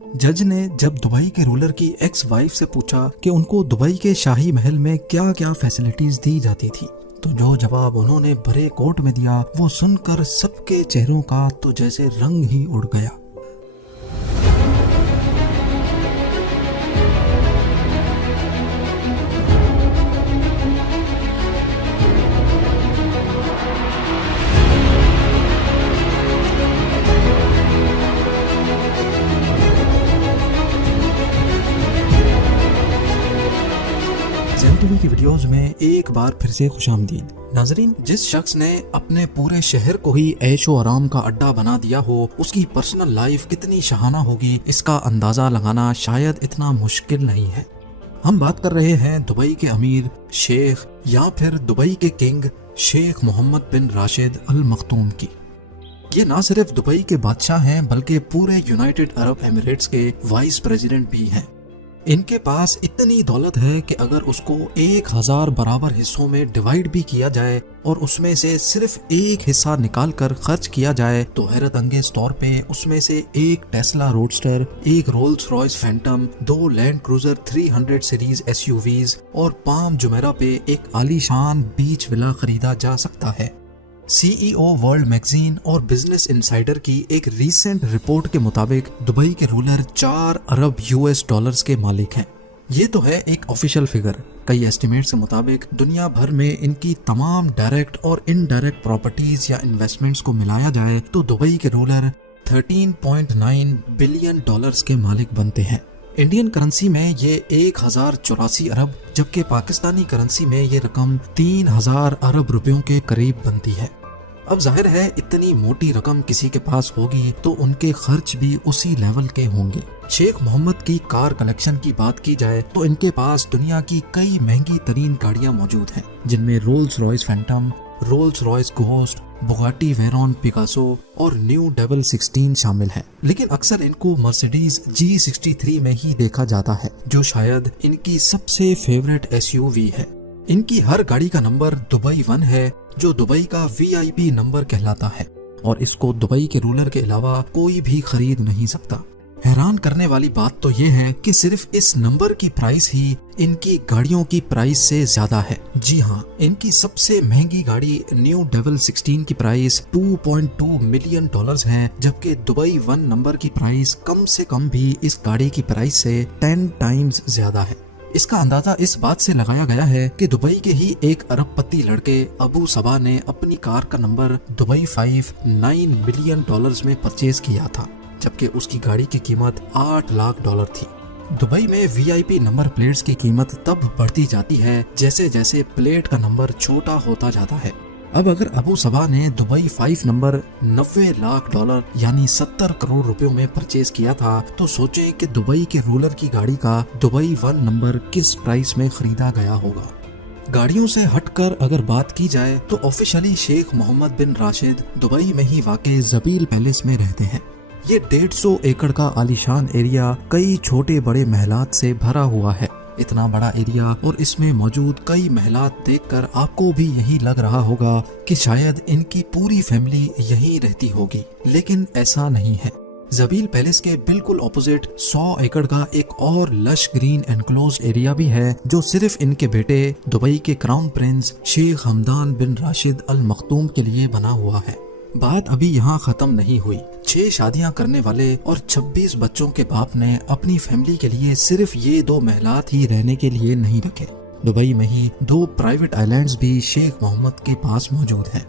जज ने जब दुबई के रूलर की एक्स वाइफ से पूछा कि उनको दुबई के शाही महल में क्या क्या फैसिलिटीज दी जाती थी, तो जो जवाब उन्होंने भरे कोर्ट में दिया वो सुनकर सबके चेहरों का तो जैसे रंग ही उड़ गया। टीवी की वीडियोस में एक बार फिर से खुशामदीद। नाजरीन, जिस शख्स ने अपने पूरे शहर को ही ऐशो आराम का अड्डा बना दिया हो, उसकी पर्सनल लाइफ कितनी शहाना होगी इसका अंदाजा लगाना शायद इतना मुश्किल नहीं है। हम बात कर रहे हैं दुबई के अमीर, शेख या फिर दुबई के किंग शेख मोहम्मद बिन राशिद अल मखतूम की। ये ना सिर्फ दुबई के बादशाह हैं बल्कि पूरे यूनाइटेड अरब एमिरेट्स के वाइस प्रेसिडेंट भी हैं। इनके पास इतनी दौलत है कि अगर उसको 1000 बराबर हिस्सों में डिवाइड भी किया जाए और उसमें से सिर्फ एक हिस्सा निकाल कर खर्च किया जाए तो हैरत अंगेज तौर पे उसमें से एक टेस्ला रोडस्टर, एक Rolls Royce Phantom, 2 land cruiser 300 series SUVs और पाम जुमेरा पे एक आलीशान बीच विला खरीदा जा सकता है। CEO वर्ल्ड मैगजीन और बिजनेस इनसाइडर की एक रीसेंट रिपोर्ट के मुताबिक दुबई के रूलर 4 अरब US के मालिक हैं। ये तो है एक ऑफिशियल फिगर। कई एस्टिमेट्स के मुताबिक दुनिया भर में इनकी तमाम डायरेक्ट और इनडायरेक्ट प्रॉपर्टीज या इन्वेस्टमेंट्स को मिलाया जाए तो दुबई के रूलर 13.9 बिलियन डॉलर्स के मालिक बनते हैं। इंडियन करेंसी में ये 1084 अरब जबकि पाकिस्तानी करेंसी में ये रकम 3000 अरब रुपयों के करीब बनती है। अब जाहिर है इतनी मोटी रकम किसी के पास होगी तो उनके खर्च भी उसी लेवल के होंगे। शेख मोहम्मद की कार कलेक्शन की बात की जाए तो इनके पास दुनिया की कई महंगी तरीन गाड़ियां मौजूद हैं, जिनमें Rolls Royce Phantom, Rolls Royce ghost, Bugatti Veyron Picasso और न्यू डेवल 16 शामिल है। लेकिन अक्सर इनको मर्सिडीज G63 में ही देखा जाता है, जो शायद इनकी सबसे फेवरेट SUV है। इनकी हर गाड़ी का नंबर दुबई 1 है, जो दुबई का VIP नंबर कहलाता है और इसको दुबई के रूलर के अलावा कोई भी खरीद नहीं सकता। हैरान करने वाली बात तो ये है कि सिर्फ इस नंबर की प्राइस ही इनकी गाड़ियों की प्राइस से ज्यादा है। जी हाँ, इनकी सबसे महंगी गाड़ी न्यू डेवल 16 की प्राइस 2.2 मिलियन डॉलर्स है, जबकि दुबई 1 नंबर की प्राइस कम से कम भी इस गाड़ी की प्राइस से 10 टाइम्स ज्यादा है। इसका अंदाजा इस बात से लगाया गया है कि दुबई के ही एक अरबपति लड़के अबू सबा ने अपनी कार का नंबर दुबई 5 9 मिलियन डॉलर्स में परचेज किया था, जबकि उसकी गाड़ी की कीमत 8 लाख डॉलर थी। दुबई में VIP नंबर प्लेट्स की कीमत तब बढ़ती जाती है जैसे जैसे प्लेट का नंबर छोटा होता जाता है। अब अगर अबू सबा ने दुबई 5 नंबर 90 लाख डॉलर यानी 70 करोड़ रुपयों में परचेज किया था, तो सोचें कि दुबई के रूलर की गाड़ी का दुबई 1 नंबर किस प्राइस में खरीदा गया होगा। गाड़ियों से हटकर अगर बात की जाए तो ऑफिशियली शेख मोहम्मद बिन राशिद दुबई में ही वाक़े ज़बील पैलेस में रहते हैं। ये 150 एकड़ का आलीशान एरिया कई छोटे बड़े महलात से भरा हुआ है। इतना बड़ा एरिया और इसमें मौजूद कई महलात देखकर आपको भी यही लग रहा होगा कि शायद इनकी पूरी फैमिली यहीं रहती होगी, लेकिन ऐसा नहीं है। ज़बील पैलेस के बिल्कुल ऑपोजिट 100 एकड़ का एक और लश ग्रीन एनक्लोज एरिया भी है, जो सिर्फ इनके बेटे दुबई के क्राउन प्रिंस शेख हमदान बिन राशिद अल मखतूम के लिए बना हुआ है। बात अभी यहाँ खत्म नहीं हुई। 6 शादियां करने वाले और 26 बच्चों के बाप ने अपनी फैमिली के लिए सिर्फ ये 2 महलात ही रहने के लिए नहीं रखे। दुबई में ही 2 प्राइवेट आइलैंड्स भी शेख मोहम्मद के पास मौजूद हैं।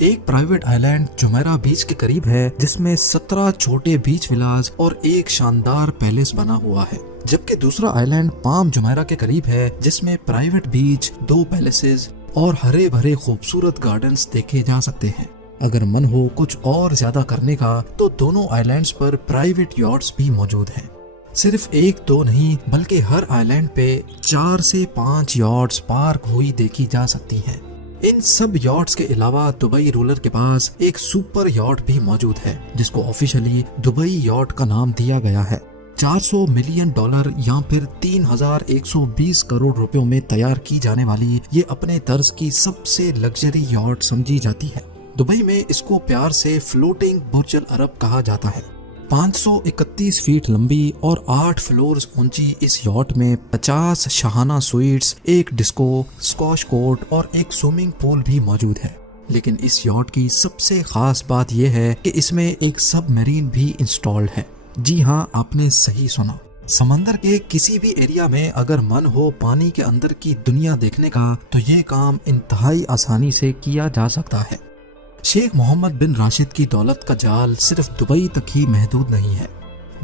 एक प्राइवेट आइलैंड जुमेरा बीच के करीब है, जिसमें 17 छोटे बीच विलास और एक शानदार पैलेस बना हुआ है, जबकि दूसरा आइलैंड पाम जुमेरा के करीब है, जिसमें प्राइवेट बीच, 2 पैलेसेस और हरे भरे खूबसूरत गार्डन्स देखे जा सकते हैं। अगर मन हो कुछ और ज्यादा करने का तो दोनों आइलैंड्स पर प्राइवेट यॉट्स भी मौजूद हैं। सिर्फ एक दो नहीं बल्कि हर आइलैंड पे 4 से 5 यॉट्स पार्क हुई देखी जा सकती हैं। इन सब यॉट्स के अलावा दुबई रूलर के पास एक सुपर यॉट भी मौजूद है, जिसको ऑफिशियली दुबई यॉट का नाम दिया गया है। 400 मिलियन डॉलर या फिर 3120 करोड़ रुपयों में तैयार की जाने वाली ये अपने तर्ज की सबसे लग्जरी यॉट समझी जाती है। दुबई में इसको प्यार से फ्लोटिंग बुर्ज अल अरब कहा जाता है। 531 फीट लंबी और 8 फ्लोर्स ऊंची इस यॉट में 50 शाहाना स्वीट्स, एक डिस्को, स्क्वॉश कोर्ट और एक स्विमिंग पूल भी मौजूद है। लेकिन इस यॉट की सबसे खास बात यह है कि इसमें एक सबमरीन भी इंस्टॉल्ड है। जी हाँ, आपने सही सुना। समंदर के किसी भी एरिया में अगर मन हो पानी के अंदर की दुनिया देखने का, तो ये काम इंतहाई आसानी से किया जा सकता है। शेख मोहम्मद बिन राशिद की दौलत का जाल सिर्फ दुबई तक ही महदूद नहीं है।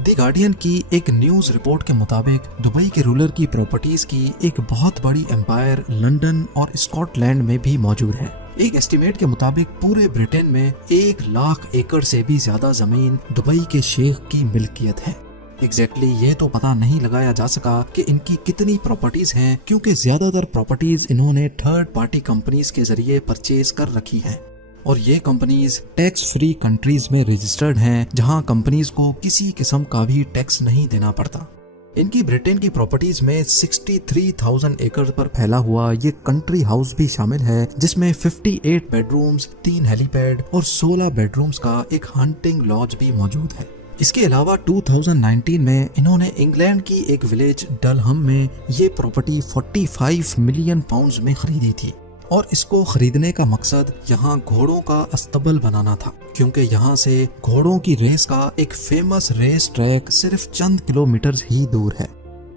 द गार्डियन की एक न्यूज रिपोर्ट के मुताबिक दुबई के रूलर की प्रॉपर्टीज की एक बहुत बड़ी एम्पायर लंदन और स्कॉटलैंड में भी मौजूद है। एक एस्टिमेट के मुताबिक पूरे ब्रिटेन में 1 लाख एकड़ से भी ज्यादा जमीन दुबई के शेख की मिल्कियत है। एग्जैक्टली ये तो पता नहीं लगाया जा सका कि इनकी कितनी प्रॉपर्टीज हैं, क्योंकि ज्यादातर प्रॉपर्टीज इन्होंने थर्ड पार्टी कंपनीज के जरिए परचेज कर रखी हैं और ये कंपनीज टैक्स फ्री कंट्रीज में रजिस्टर्ड हैं, जहां कंपनीज को किसी किस्म का भी टैक्स नहीं देना पड़ता। इनकी ब्रिटेन की प्रॉपर्टीज में 63,000 एकड़ पर फैला हुआ ये कंट्री हाउस भी शामिल है, जिसमें 58 बेडरूम्स, 3 हेलीपैड और 16 बेडरूम्स का एक हंटिंग लॉज भी मौजूद है। इसके अलावा 2019 में इन्होंने इंग्लैंड की एक विलेज डलहम में ये प्रॉपर्टी 45 मिलियन पाउंड्स में खरीदी थी और इसको खरीदने का मकसद यहाँ घोड़ों का अस्तबल बनाना था, क्योंकि यहाँ से घोड़ों की रेस का एक फेमस रेस ट्रैक सिर्फ चंद किलोमीटर ही दूर है।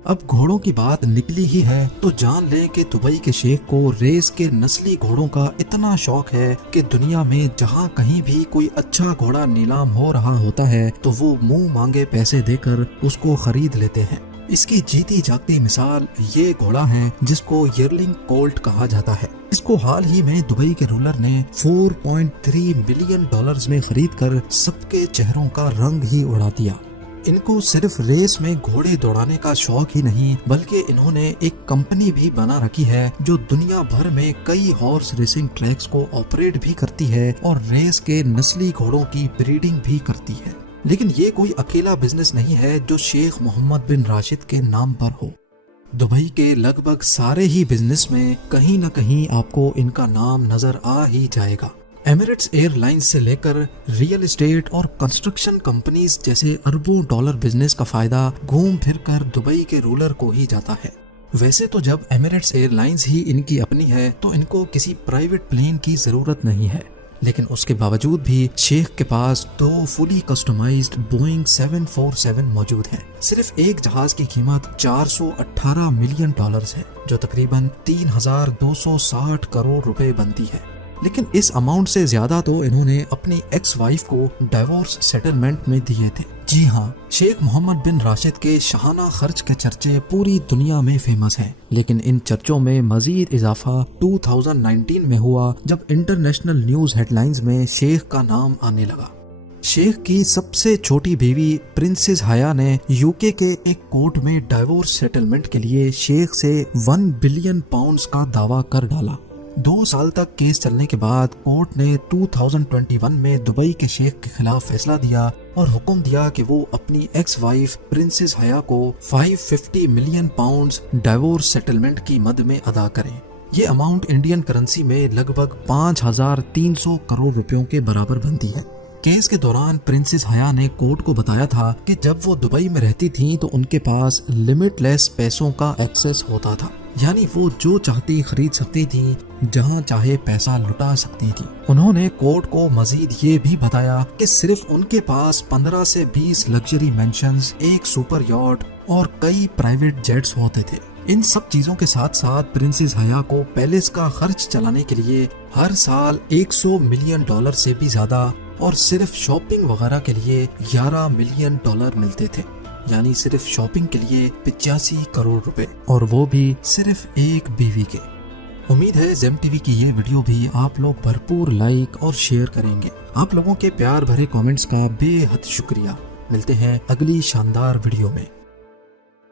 अब घोड़ों की बात निकली ही है तो जान लें कि दुबई के शेख को रेस के नस्ली घोड़ों का इतना शौक है कि दुनिया में जहाँ कहीं भी कोई अच्छा घोड़ा नीलाम हो रहा होता है तो वो मुंह मांगे पैसे देकर उसको खरीद लेते हैं। इसकी जीती जागती मिसाल ये घोड़ा है जिसको यर्लिंग कोल्ट कहा जाता है। इसको हाल ही में दुबई के रूलर ने 4.3 मिलियन डॉलर्स में खरीदकर सबके चेहरों का रंग ही उड़ा दिया। इनको सिर्फ रेस में घोड़े दौड़ाने का शौक ही नहीं, बल्कि इन्होंने एक कंपनी भी बना रखी है जो दुनिया भर में कई हॉर्स रेसिंग ट्रैक्स को ऑपरेट भी करती है और रेस के नस्ली घोड़ों की ब्रीडिंग भी करती है। लेकिन ये कोई अकेला बिजनेस नहीं है जो शेख मोहम्मद बिन राशिद के नाम पर हो। दुबई के लगभग सारे ही बिजनेस में कहीं न कहीं आपको इनका नाम नजर आ ही जाएगा। एमिरेट्स एयरलाइंस से लेकर रियल एस्टेट और कंस्ट्रक्शन कंपनीज जैसे अरबों डॉलर बिजनेस का फायदा घूम फिर कर दुबई के रूलर को ही जाता है। वैसे तो जब एमिरेट्स एयरलाइंस ही इनकी अपनी है तो इनको किसी प्राइवेट प्लेन की जरूरत नहीं है, लेकिन उसके बावजूद भी शेख के पास 2 फुली कस्टमाइज्ड बोइंग 747 मौजूद है। सिर्फ एक जहाज की कीमत 418 मिलियन डॉलर्स है, जो तकरीबन 3,260 करोड़ रुपए बनती है। लेकिन इस अमाउंट से ज्यादा तो इन्होंने अपनी एक्स वाइफ को डिवोर्स सेटलमेंट में दिए थे। जी हाँ, शेख मोहम्मद बिन राशिद के शाहाना खर्च के चर्चे पूरी दुनिया में फेमस हैं, लेकिन इन चर्चों में मजीद इजाफा 2019 में हुआ जब इंटरनेशनल न्यूज हेडलाइंस में शेख का नाम आने लगा। शेख की सबसे छोटी बीवी प्रिंसेस हया ने यूके के एक कोर्ट में डिवोर्स सेटलमेंट के लिए शेख से 1 बिलियन पाउंड्स का दावा कर डाला। 2 साल तक केस चलने के बाद कोर्ट ने 2021 में दुबई के शेख के खिलाफ फैसला दिया और हुक्म दिया कि वो अपनी एक्स वाइफ प्रिंसेस हया को 550 मिलियन पाउंड्स डिवोर्स सेटलमेंट की मद में अदा करें। ये अमाउंट इंडियन करेंसी में लगभग 5,300 करोड़ रुपयों के बराबर बनती है। केस के दौरान प्रिंसेस हया ने कोर्ट को बताया था कि जब वो दुबई में रहती थी तो उनके पास लिमिटलेस पैसों का एक्सेस होता था, यानी वो जो चाहती खरीद सकती थी, जहां चाहे पैसा लुटा सकती थी। उन्होंने कोर्ट को मजीद ये भी बताया कि सिर्फ उनके पास 15 से 20 लग्जरी मेंशंस, एक सुपर यॉट और कई प्राइवेट जेट्स होते थे। इन सब चीजों के साथ साथ प्रिंसेस हया को पैलेस का खर्च चलाने के लिए हर साल 100 मिलियन डॉलर से भी ज्यादा और सिर्फ शॉपिंग वगैरह के लिए 11 मिलियन डॉलर मिलते थे, यानी सिर्फ शॉपिंग के लिए 85 करोड़ रुपए, और वो भी सिर्फ एक बीवी के। उम्मीद है ज़ेम टीवी की ये वीडियो भी आप लोग भरपूर लाइक और शेयर करेंगे। आप लोगों के प्यार भरे कमेंट्स का बेहद शुक्रिया। मिलते हैं अगली शानदार वीडियो में।